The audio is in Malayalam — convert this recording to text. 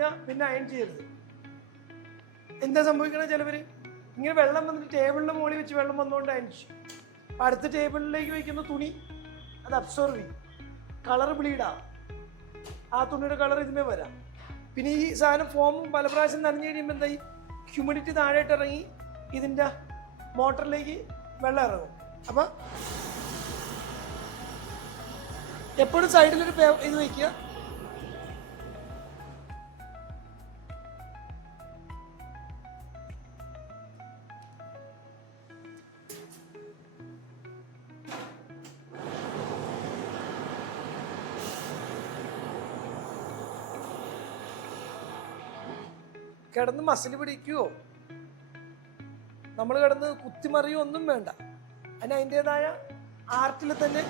കഴിഞ്ഞാൽ പിന്നെ അയൺ ചെയ്യരുത്. എന്താ സംഭവിക്കണ, ചിലവര് ഇങ്ങനെ വെള്ളം വന്നിട്ട് ടേബിളിന്റെ മുകളിൽ വെച്ച് വെള്ളം വന്നുകൊണ്ട് അയൺ ചെയ്യും. അടുത്ത ടേബിളിലേക്ക് വയ്ക്കുന്ന തുണി അത് അബ്സോർവ് ചെയ്യും, കളർ ബ്ലീഡാവും, ആ തുണിയുടെ കളർ ഇതിമേ വരാം. പിന്നെ ഈ സാധനം ഫോമും പല പ്രാവശ്യം നനഞ്ഞു കഴിയുമ്പോൾ എന്തായി, ഹ്യൂമിഡിറ്റി താഴോട്ട് ഇറങ്ങി ഇതിൻ്റെ മോട്ടറിലേക്ക് വെള്ളം ഇറങ്ങും. അപ്പം എപ്പോഴും സൈഡിലൊരു ഇത് വയ്ക്കുക. കിടന്ന് മസിൽ പിടിക്കുകയോ നമ്മൾ കിടന്ന് കുത്തിമറിയോ ഒന്നും വേണ്ട. അതിന് അതിൻ്റെതായ ആർട്ടിൽ തന്നെ